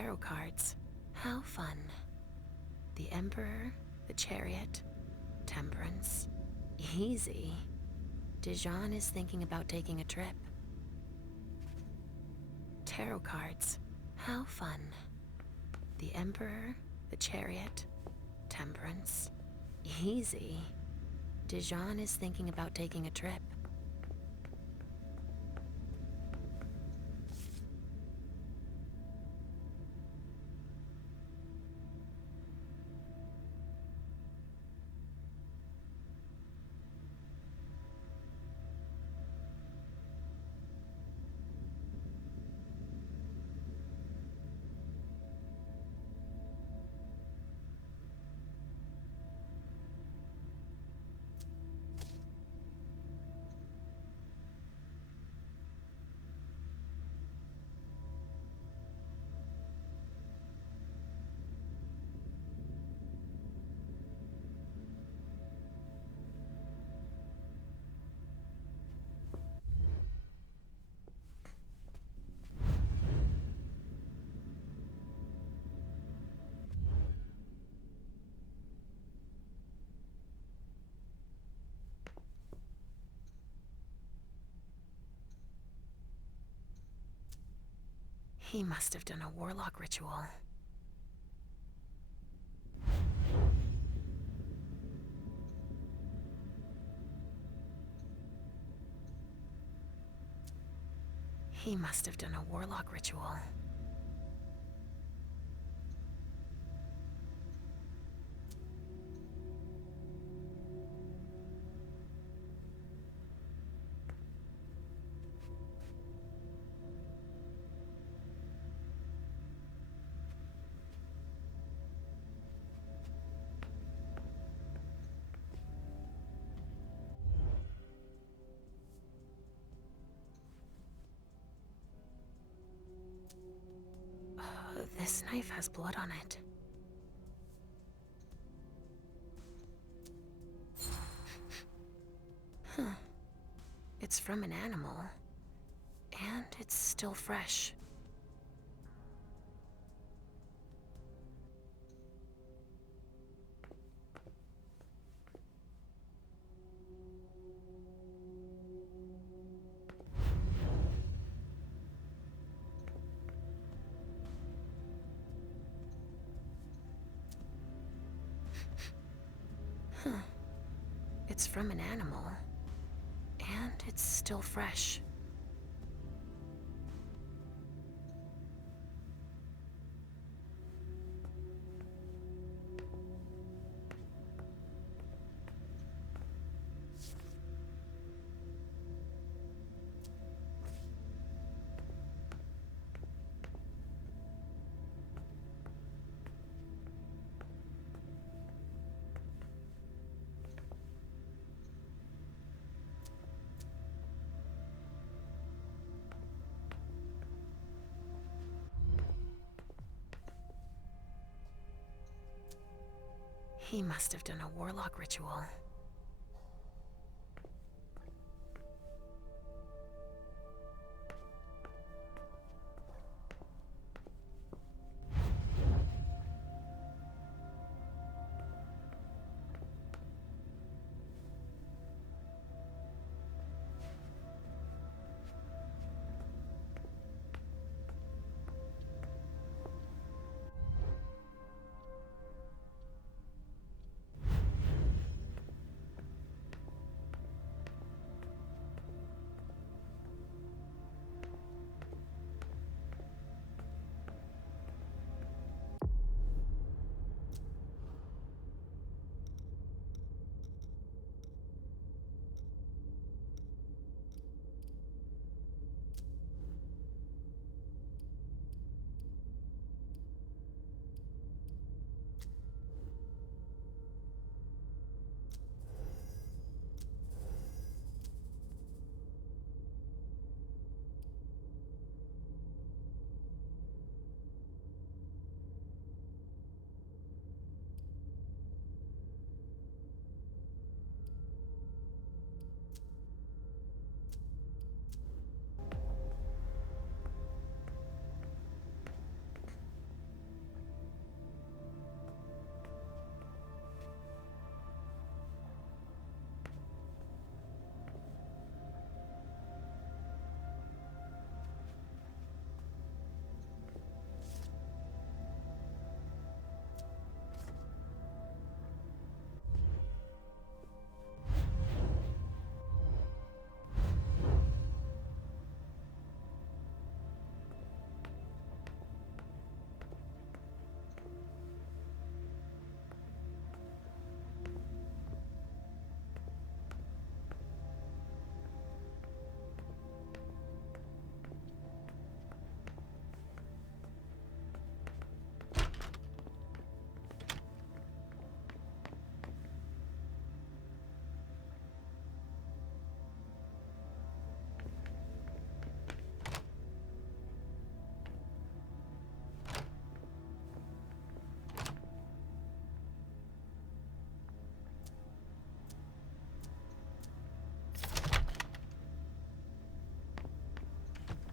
Tarot cards. How fun. The Emperor, the Chariot, Temperance. Easy. Dijon is thinking about taking a trip. Tarot cards. How fun. The Emperor, the Chariot, Temperance. Easy. Dijon is thinking about taking a trip. He must have done a warlock ritual. He must have done a warlock ritual. This knife has blood on it. Huh. It's from an animal. And it's still fresh. Huh. It's from an animal. And it's still fresh. He must have done a warlock ritual.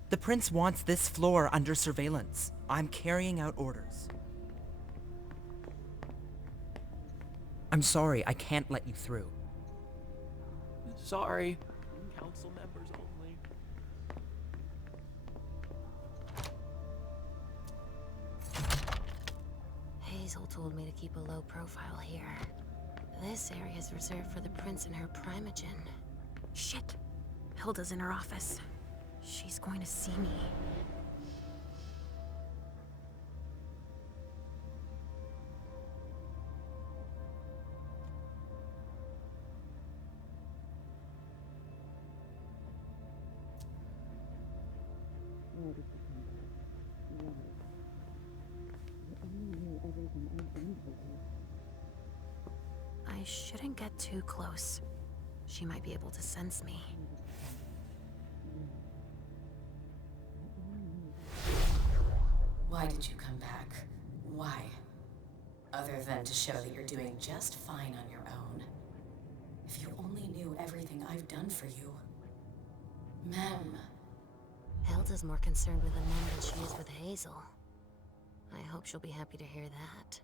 The prince wants this floor under surveillance. I'm carrying out orders. I'm sorry, I can't let you through. Sorry. Council members only. Hazel told me to keep a low profile here. This area is reserved for the prince and her primogen. Shit. Hilda's in her office. She's going to see me. I shouldn't get too close. She might be able to sense me. Why did you come back? Why? Other than to show that you're doing just fine on your own. If you only knew everything I've done for you. Ma'am. Hilda's more concerned with the men than she is with Hazel. I hope she'll be happy to hear that.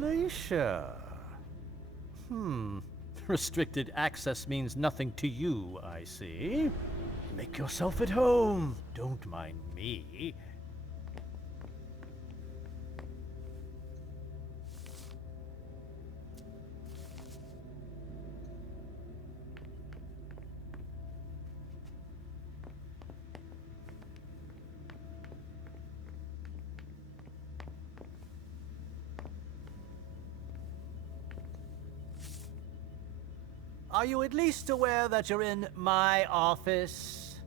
Leisha. Restricted access means nothing to you, I see. Make yourself at home. Don't mind me. Are you at least aware that you're in my office?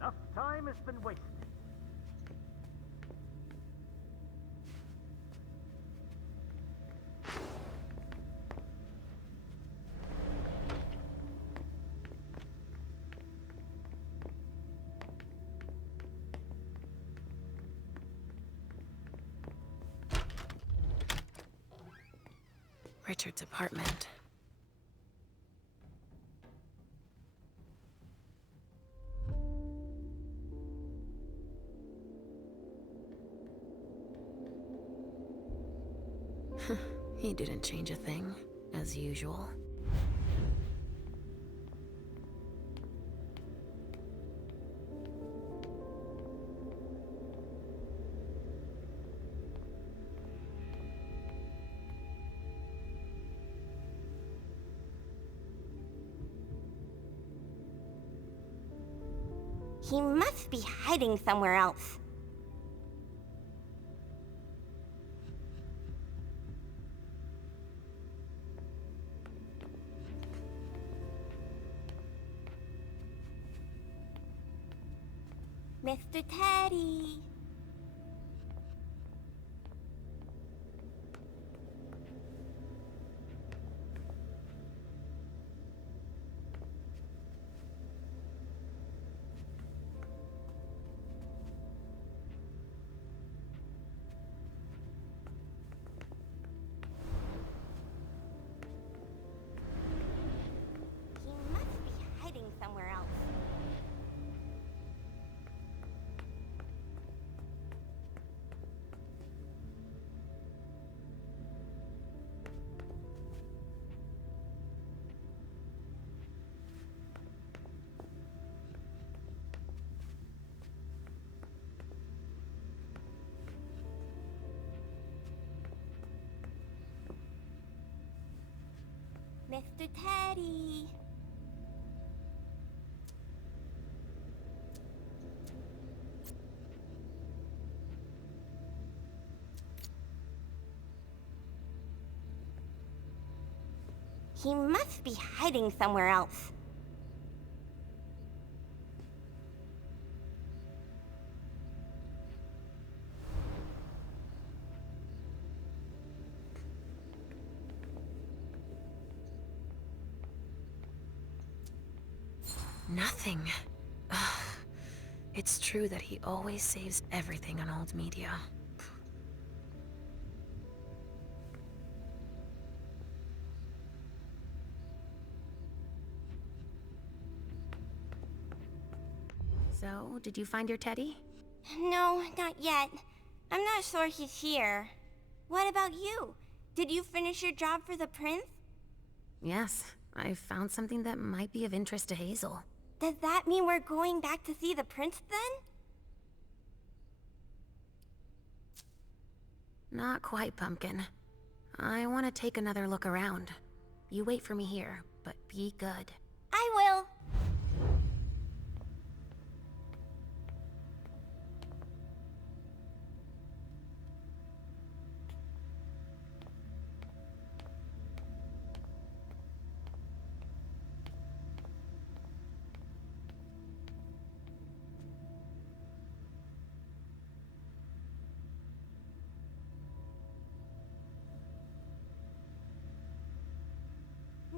Enough time has been wasted. Richard's apartment. He didn't change a thing, as usual. He must be hiding somewhere else. Mr. Teddy. He must be hiding somewhere else. Mr. Teddy. He must be hiding somewhere else. Nothing. Ugh. It's true that he always saves everything on old media. So, did you find your teddy? No, not yet. I'm not sure he's here. What about you? Did you finish your job for the prince? Yes, I found something that might be of interest to Hazel. Does that mean we're going back to see the prince then? Not quite, Pumpkin. I want to take another look around. You wait for me here, but be good. I will.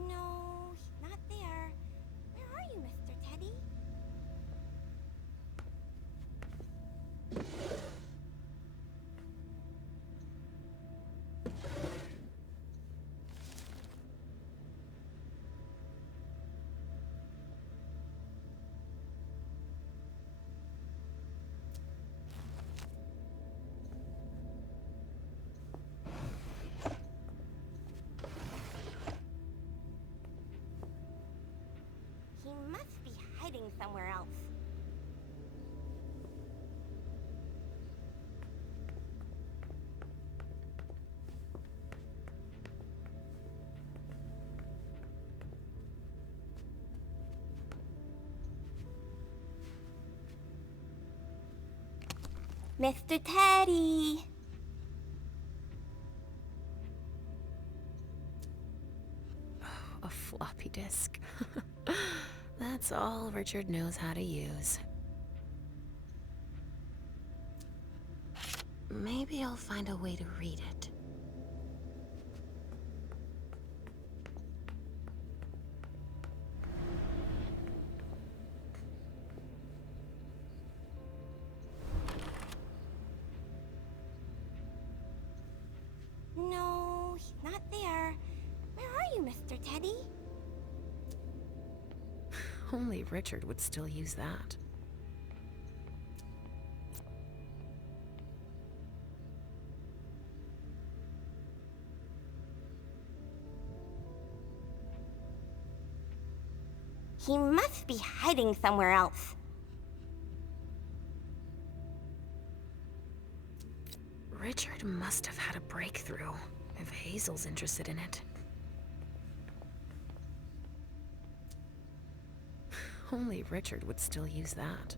No, he's not there. Where are you, Mr. Teddy? He must be hiding somewhere else. Mr. Teddy! A floppy disk. That's all Richard knows how to use. Maybe I'll find a way to read it. No, he's not there. Mr. Teddy? Only Richard would still use that. He must be hiding somewhere else. Richard must have had a breakthrough, if Hazel's interested in it. Only Richard would still use that.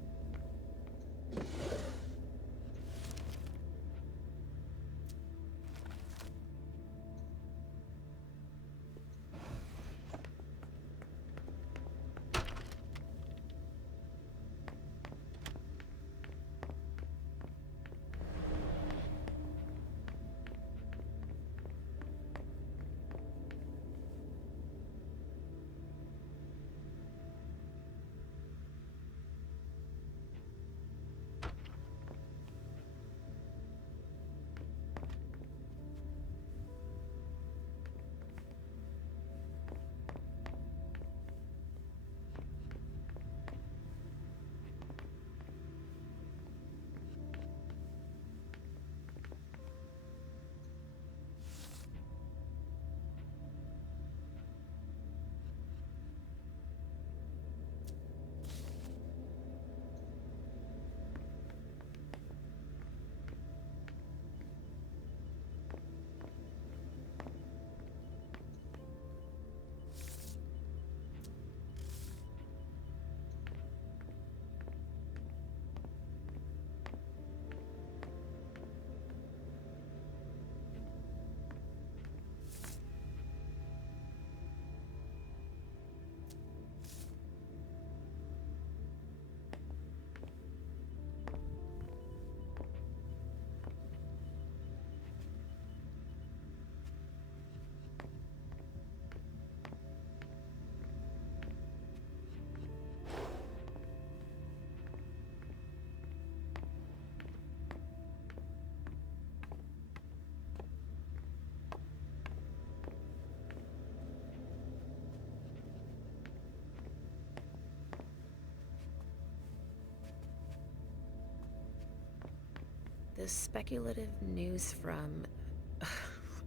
The speculative news from...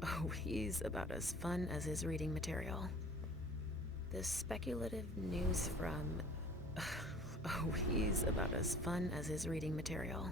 Oh, he's about as fun as his reading material. The speculative news from... Oh, he's about as fun as his reading material.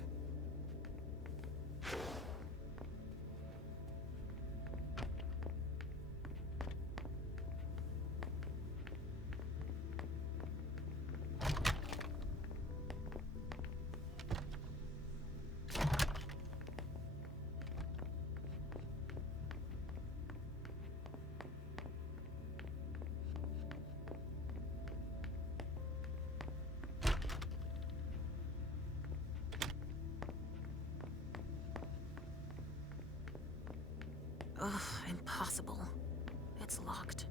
Ugh, impossible. It's locked.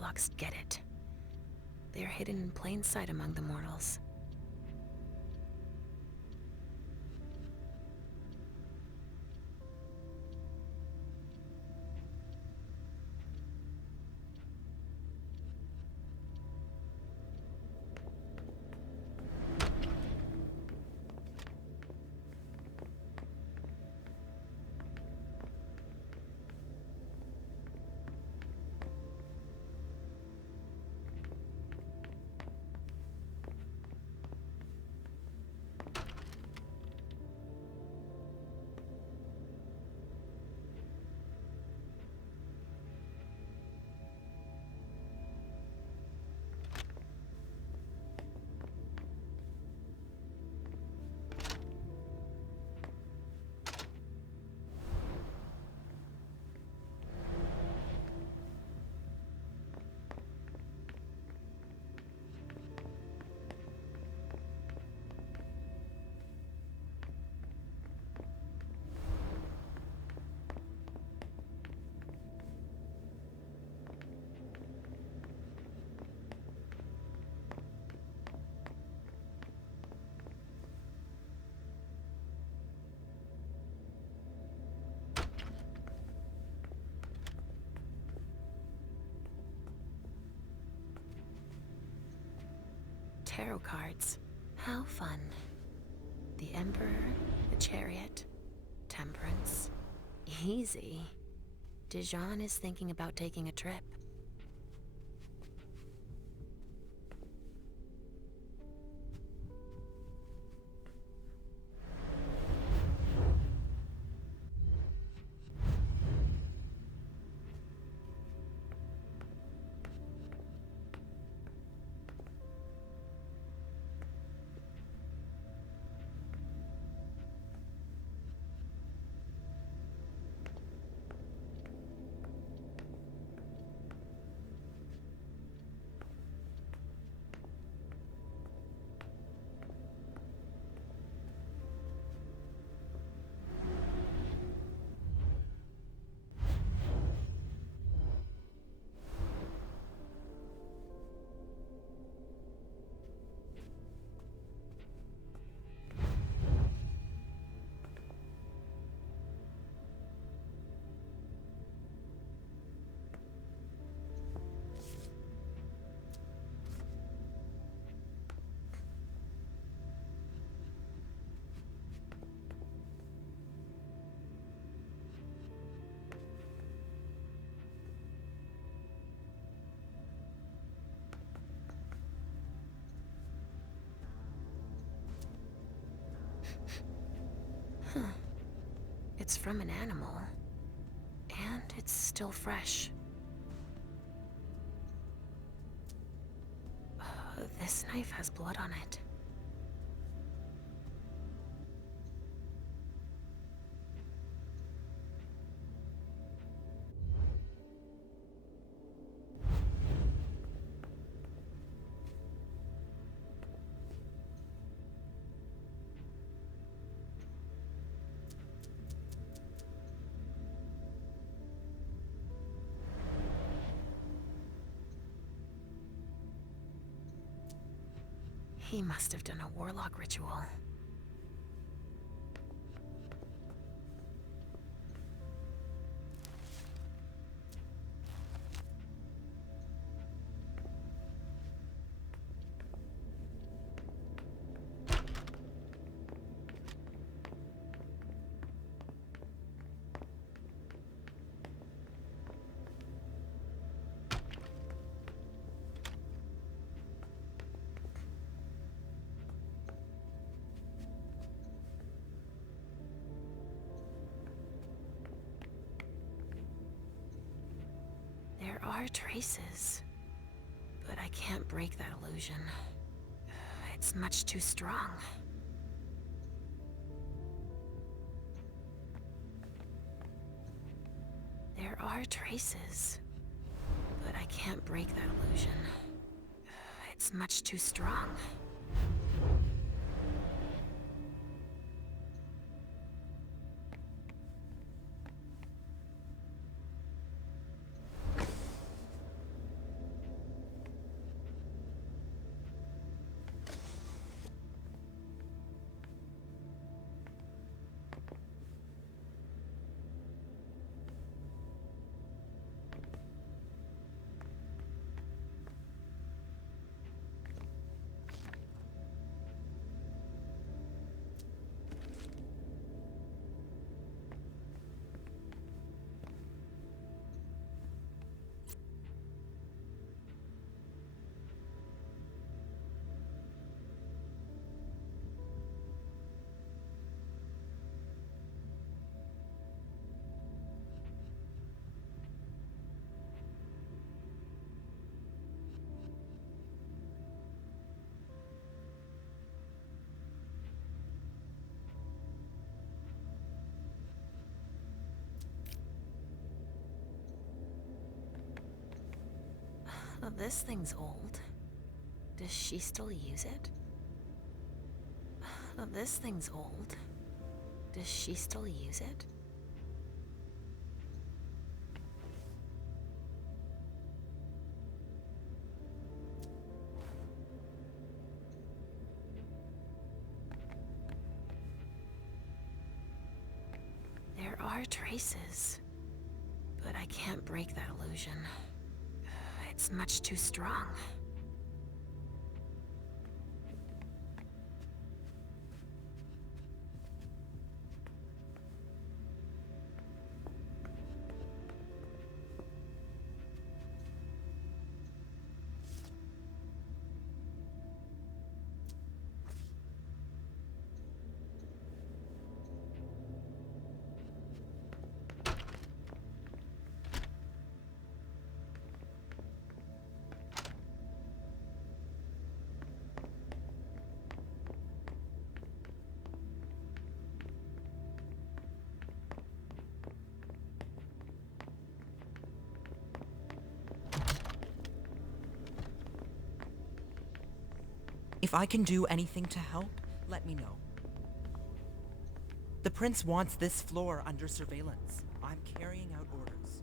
warlocks get it. They're hidden in plain sight among the mortals. Tarot cards. How fun. The Emperor, the Chariot, Temperance. Easy. Dijon is thinking about taking a trip. It's from an animal. And it's still fresh. This knife has blood on it. He must have done a warlock ritual. There are traces, but I can't break that illusion. It's much too strong. There are traces, but I can't break that illusion. It's much too strong. This thing's old. Does she still use it? This thing's old. Does she still use it? There are traces, but I can't break that illusion. It's much too strong. If I can do anything to help, let me know. The prince wants this floor under surveillance. I'm carrying out orders.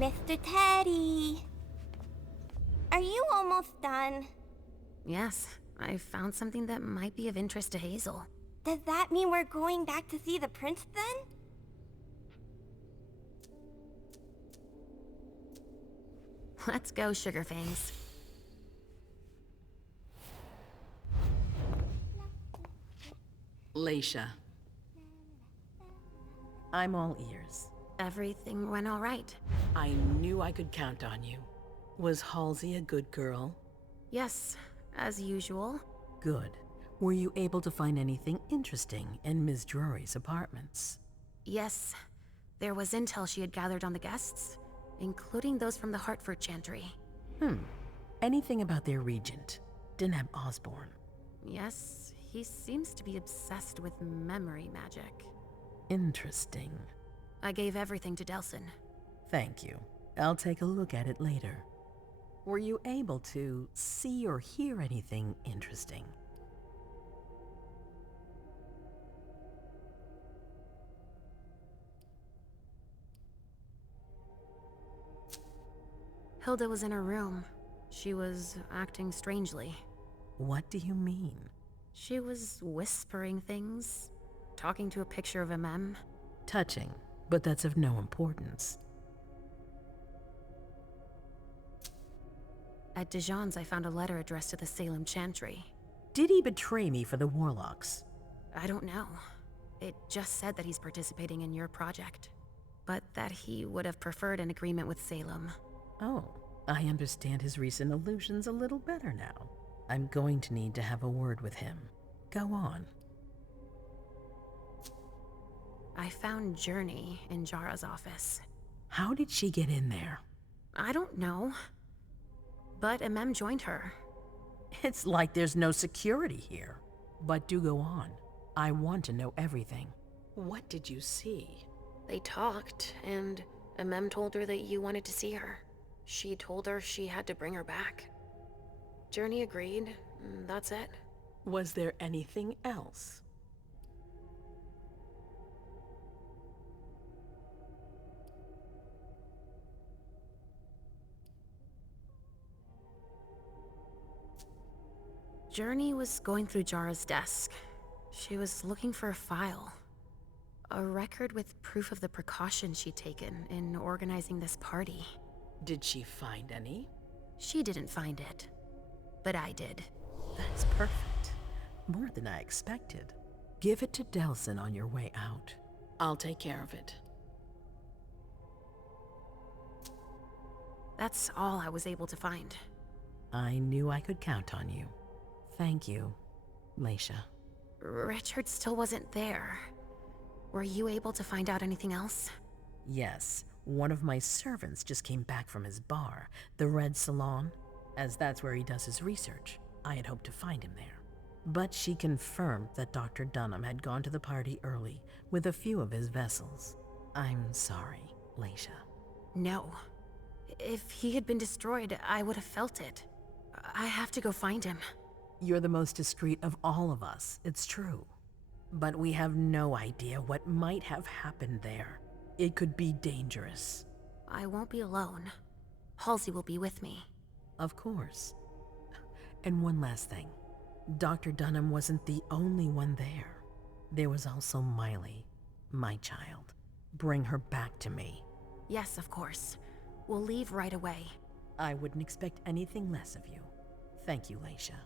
Mr. Teddy! Are you almost done? Yes, I found something that might be of interest to Hazel. Does that mean we're going back to see the prince then? Let's go, Sugarfangs. Leisha. I'm all ears. Everything went all right. I knew I could count on you. Was Halsey a good girl? Yes, as usual. Good. Were you able to find anything interesting in Ms. Drury's apartments? Yes, there was intel she had gathered on the guests, including those from the Hartford Chantry. Anything about their regent, Deneb Osborne? Yes, he seems to be obsessed with memory magic. Interesting. I gave everything to Delsin. Thank you. I'll take a look at it later. Were you able to see or hear anything interesting? Hilda was in her room. She was acting strangely. What do you mean? She was whispering things, talking to a picture of MM. Touching, but that's of no importance. At Dijon's, I found a letter addressed to the Salem Chantry. Did he betray me for the Warlocks? I don't know. It just said that he's participating in your project, but that he would have preferred an agreement with Salem. Oh, I understand his recent illusions a little better now. I'm going to need to have a word with him. Go on. I found Journey in Jara's office. How did she get in there? I don't know, but MM joined her. It's like there's no security here. But do go on. I want to know everything. What did you see? They talked, and Mem told her that you wanted to see her. She told her she had to bring her back. Journey agreed, and that's it. Was there anything else? Journey was going through Jara's desk. She was looking for a file. A record with proof of the precautions she'd taken in organizing this party. Did she find any? She didn't find it, but I did. That's perfect. More than I expected. Give it to Delsin on your way out. I'll take care of it. That's all I was able to find. I knew I could count on you. Thank you, Leisha. Richard still wasn't there. Were you able to find out anything else? Yes, one of my servants just came back from his bar, the Red Salon, as that's where he does his research. I had hoped to find him there. But she confirmed that Dr. Dunham had gone to the party early with a few of his vessels. I'm sorry, Leisha. No. If he had been destroyed, I would have felt it. I have to go find him. You're the most discreet of all of us, it's true. But we have no idea what might have happened there. It could be dangerous. I won't be alone. Halsey will be with me. Of course. And one last thing. Dr. Dunham wasn't the only one there. There was also Miley, my child. Bring her back to me. Yes, of course. We'll leave right away. I wouldn't expect anything less of you. Thank you, Leisha.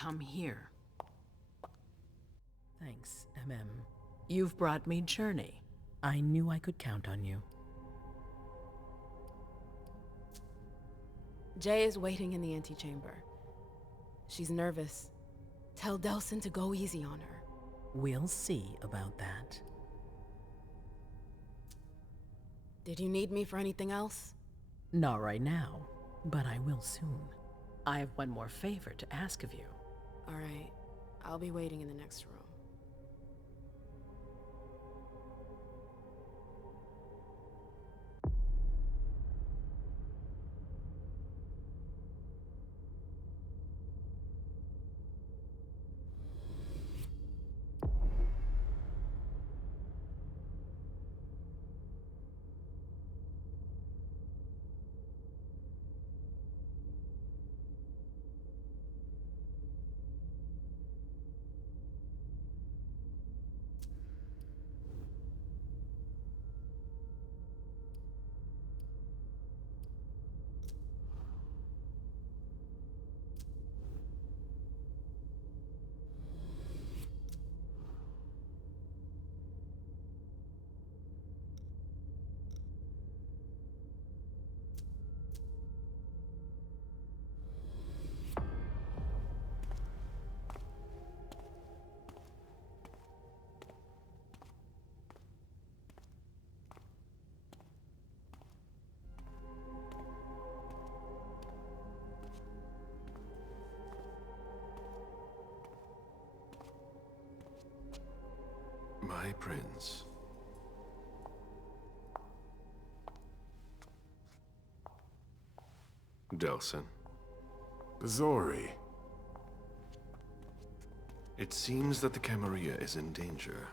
Come here. Thanks, You've brought me Journey. I knew I could count on you. Jay is waiting in the antechamber. She's nervous. Tell Delsin to go easy on her. We'll see about that. Did you need me for anything else? Not right now, but I will soon. I have one more favor to ask of you. All right. I'll be waiting in the next room. My prince. Delsin. Zori. It seems that the Camarilla is in danger.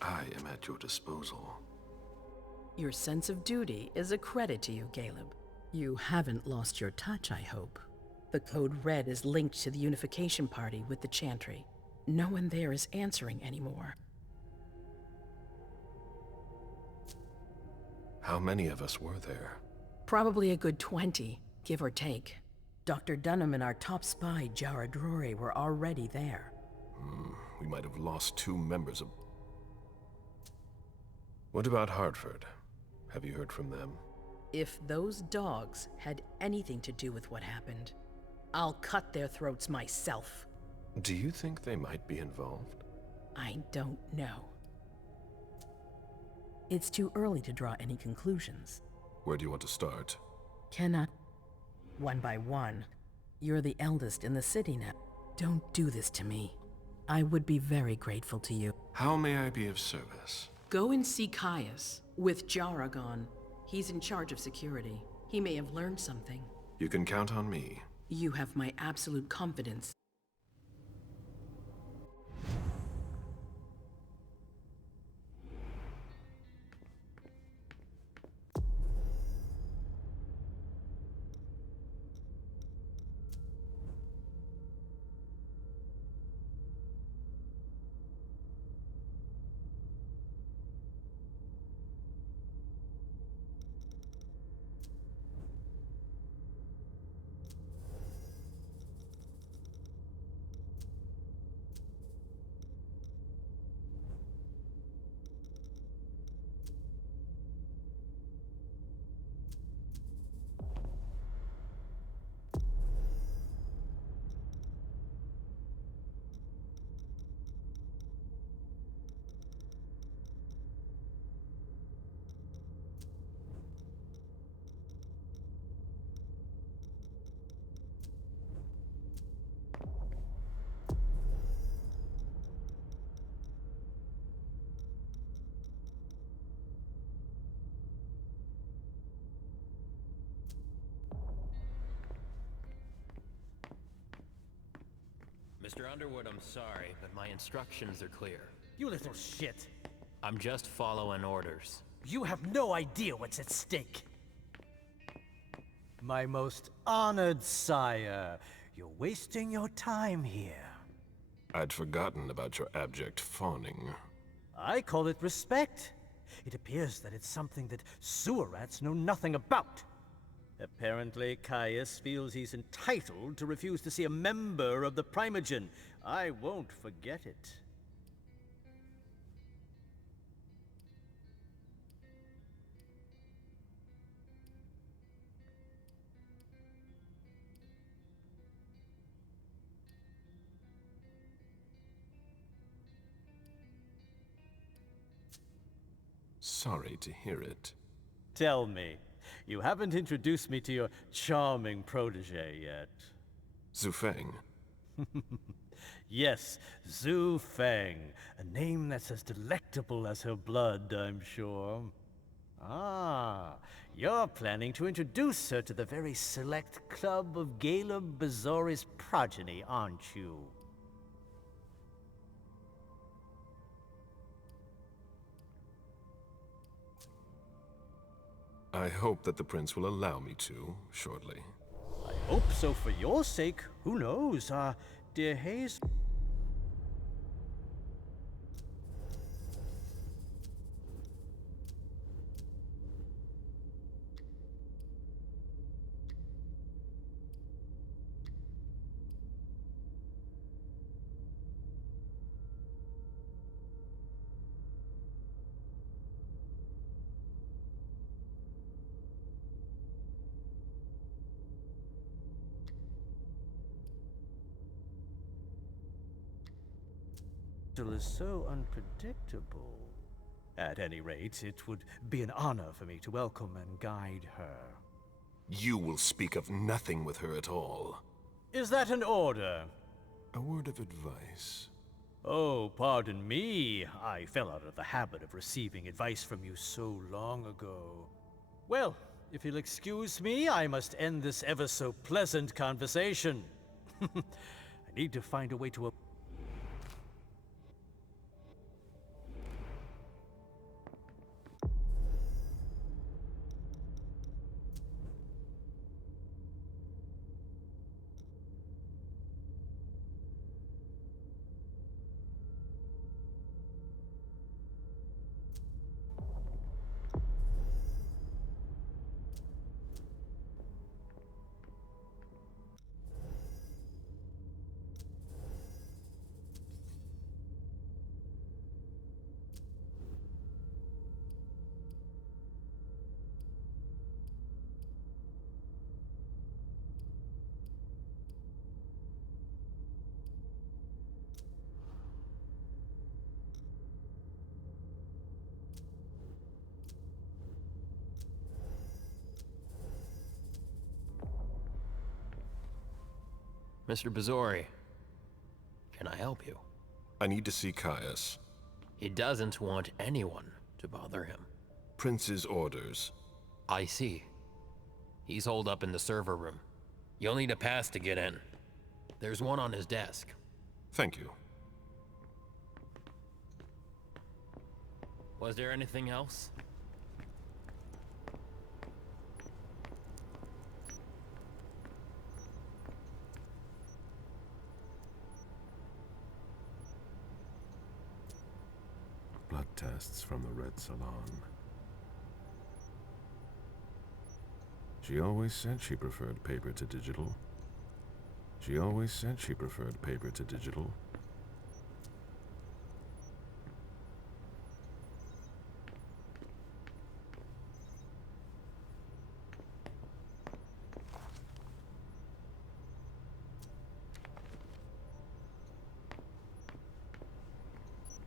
I am at your disposal. Your sense of duty is a credit to you, Caleb. You haven't lost your touch, I hope. The code red is linked to the unification party with the Chantry. No one there is answering anymore. How many of us were there? Probably a good 20, give or take. Dr. Dunham and our top spy, Jara Drore, were already there. We might have lost 2 members of... What about Hartford? Have you heard from them? If those dogs had anything to do with what happened, I'll cut their throats myself. Do you think they might be involved? I don't know. It's too early to draw any conclusions. Where do you want to start? Cannot. One by one. You're the eldest in the city now. Don't do this to me. I would be very grateful to you. How may I be of service? Go and see Caius, with Jara gone. He's in charge of security. He may have learned something. You can count on me. You have my absolute confidence. Mr. Underwood, I'm sorry, but my instructions are clear. You little shit. I'm just following orders. You have no idea what's at stake. My most honored sire, you're wasting your time here. I'd forgotten about your abject fawning. I call it respect. It appears that it's something that sewer rats know nothing about. Apparently, Caius feels he's entitled to refuse to see a member of the Primogen. I won't forget it. Sorry to hear it. Tell me, you haven't introduced me to your charming protege yet. Zhu Feng. Yes, Zhu Feng, a name that's as delectable as her blood, I'm sure. Ah, you're planning to introduce her to the very select club of Gala Bazori's progeny, aren't you? I hope that the prince will allow me to, shortly. I hope so for your sake. Who knows? Dear Hayes... is so unpredictable. At any rate, it would be an honor for me to welcome and guide her. You will speak of nothing with her at all. Is that an order? A word of advice. Oh, pardon me. I fell out of the habit of receiving advice from you so long ago. Well, if you'll excuse me, I must end this ever so pleasant conversation. I need to find a way to... Mr. Bazori, can I help you? I need to see Caius. He doesn't want anyone to bother him. Prince's orders. I see. He's holed up in the server room. You'll need a pass to get in. There's one on his desk. Thank you. Was there anything else? Blood tests from the Red Salon. She always said she preferred paper to digital. She always said she preferred paper to digital.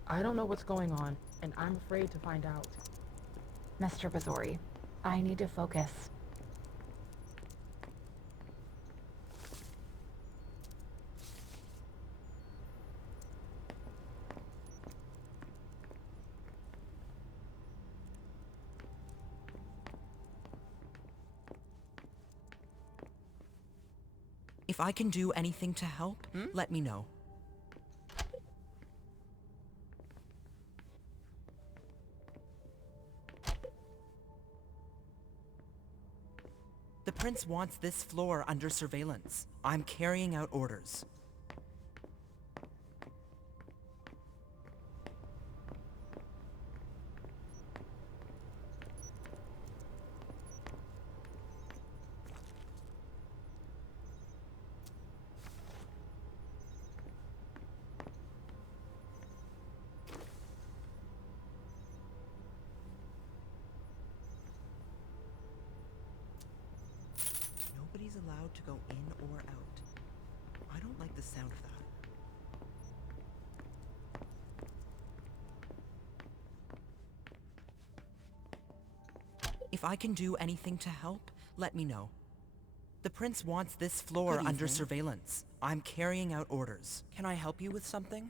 I don't know what's going on, and I'm afraid to find out. Mr. Bazori, I need to focus. If I can do anything to help, let me know. The prince wants this floor under surveillance. I'm carrying out orders. Nobody's allowed to go in or out. I don't like the sound of that. If I can do anything to help, let me know. The prince wants this floor under surveillance. I'm carrying out orders. Can I help you with something?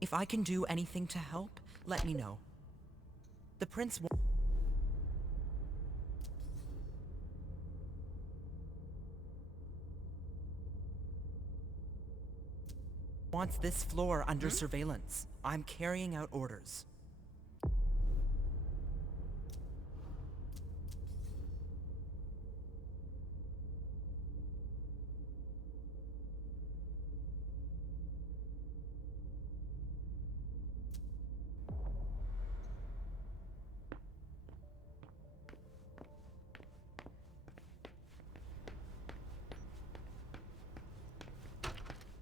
If I can do anything to help, let me know. The prince wants this floor under surveillance. I'm carrying out orders.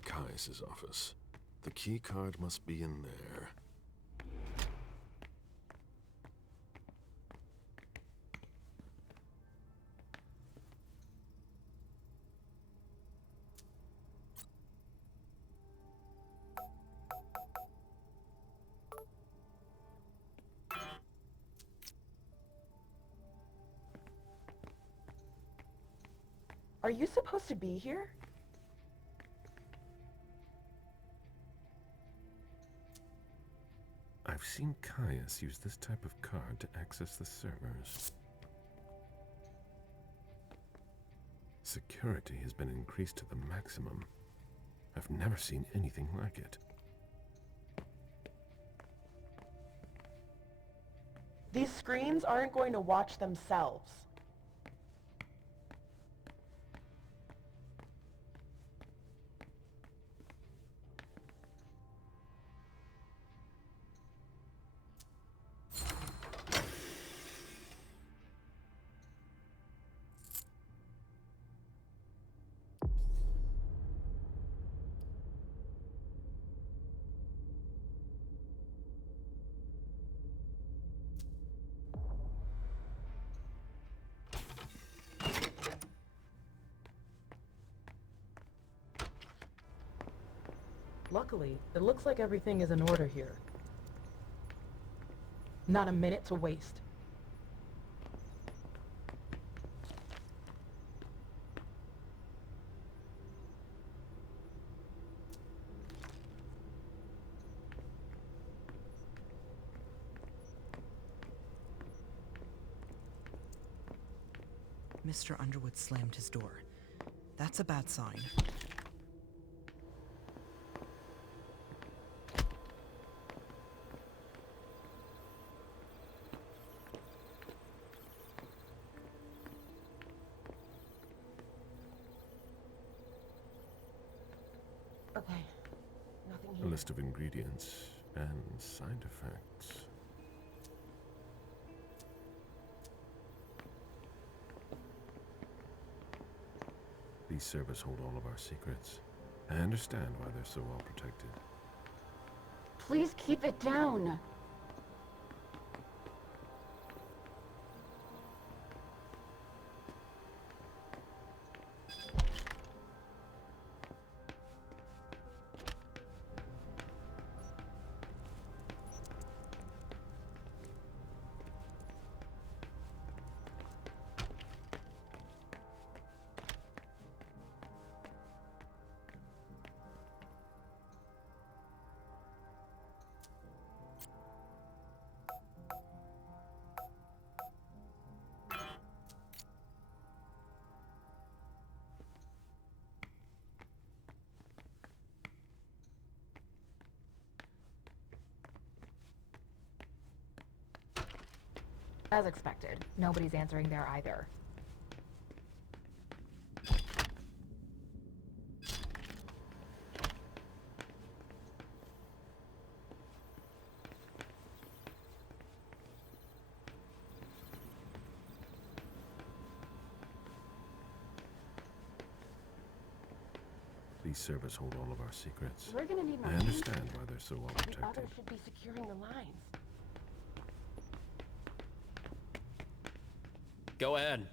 Caius's office. The key card must be in there. Are you supposed to be here? I've seen Caius use this type of card to access the servers. Security has been increased to the maximum. I've never seen anything like it. These screens aren't going to watch themselves. Luckily, it looks like everything is in order here. Not a minute to waste. Mr. Underwood slammed his door. That's a bad sign. Okay. Nothing A here. list of ingredients and side effects. These servers hold all of our secrets. I understand why they're so well protected. Please keep it down. As expected, nobody's answering there either. These servers hold all of our secrets. We're gonna need more I understand why they're so well The protected. others should be securing the lines. Go ahead.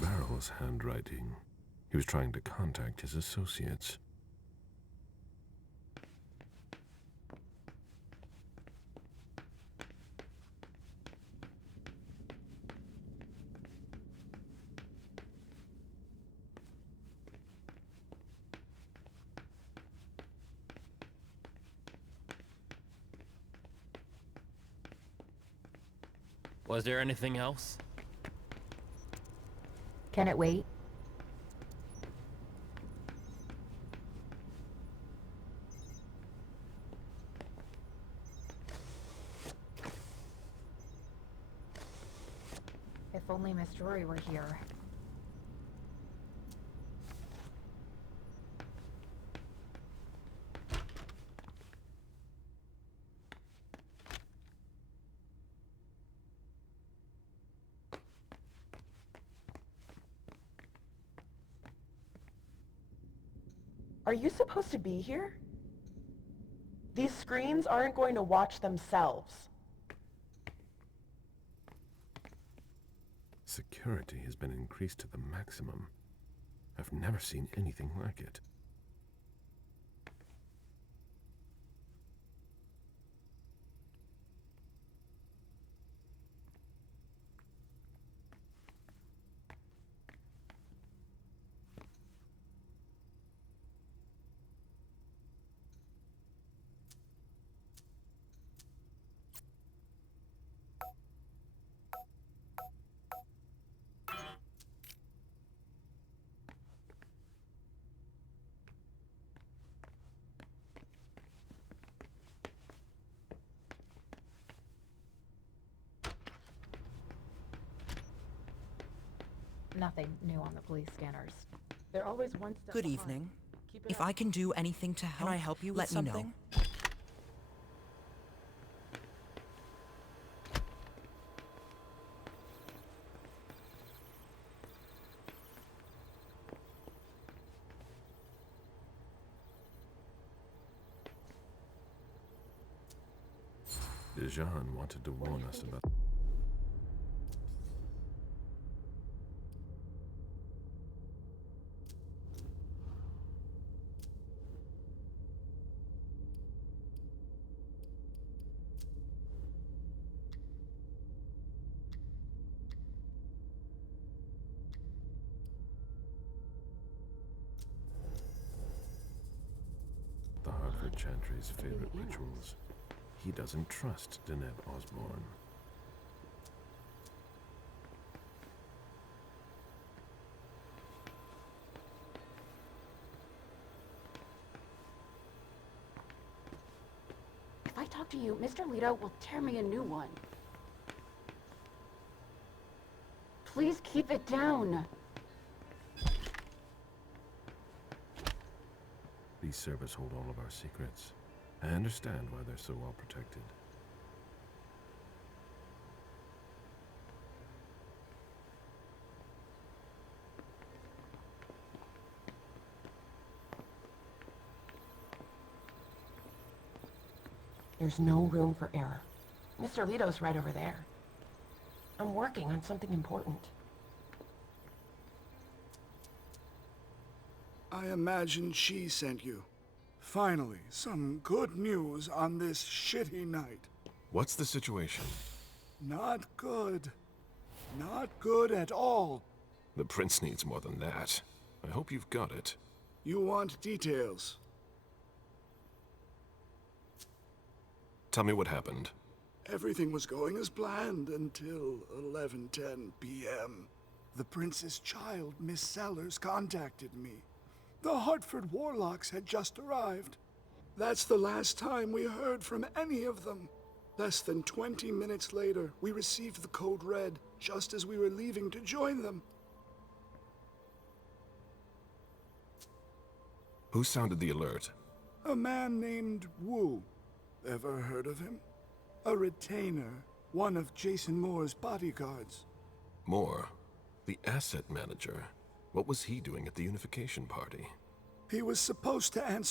Barrow's handwriting. He was trying to contact his associates. Was there anything else? Can it wait? If only Miss Jory were here. Are you supposed to be here? These screens aren't going to watch themselves. Security has been increased to the maximum. I've never seen anything like it. Nothing new on the police scanners. They're always one step Good behind. evening. Keep it If up. I can do anything to help, Can I help you with let me know. something? Dijon wanted to warn us about... the Hartford Chantry's favorite rituals. he doesn't trust Danette Osborne. If I talk to you, Mr. Leto will tear me a new one. Please keep it down. These servers hold all of our secrets. I understand why they're so well protected. There's no room for error. Mr. Leto's right over there. I'm working on something important. I imagine she sent you. Finally, some good news on this shitty night. What's the situation? Not good. Not good at all. The prince needs more than that. I hope you've got it. You want details. Tell me what happened. Everything was going as planned until 11:10 p.m. The prince's child, Miss Sellers, contacted me. The Hartford Warlocks had just arrived. That's the last time we heard from any of them. Less than 20 minutes later, we received the code red, just as we were leaving to join them. Who sounded the alert? A man named Wu. Ever heard of him? A retainer, one of Jason Moore's bodyguards. Moore, the asset manager. What was he doing at the unification party? He was supposed to answer